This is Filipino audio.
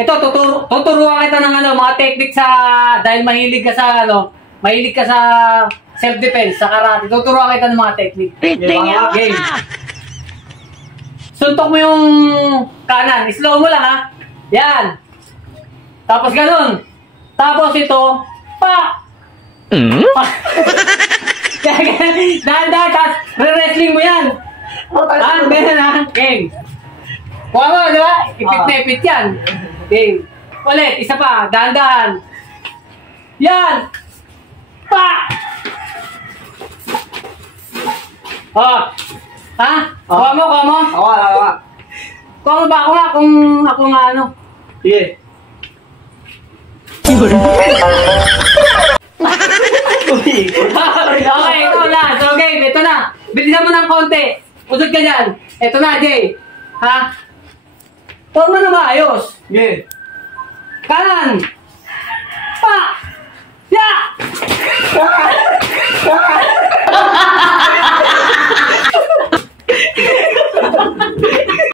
Ito, tuturuan kita ng ano, mga technique sa, dahil mahilig ka sa, ano, mahilig ka sa self-defense, sa karate. Tuturuan kita ng mga technique. Game. Suntok mo yung kanan. Slow mo lang, ha? Yan. Tapos ganun. Tapos ito, pa! Dahan-dahan, tapos re-wrestling mo yan. Ganun, ha? Game. Kuha mo, di ba? Ipit na ipit yan. Game. Ulit, isa pa. Dahan-dahan. Yan! Pa! Oh. Ha? Kuha mo, kuha mo? Kuha mo ba? Ako nga ano. Sige. Okay, ito na. So, game, ito na. Bilisan mo ng konti. Usod ka dyan. Ito na, Jay. Ha? Huwag mo na maayos. Sige. Kanan.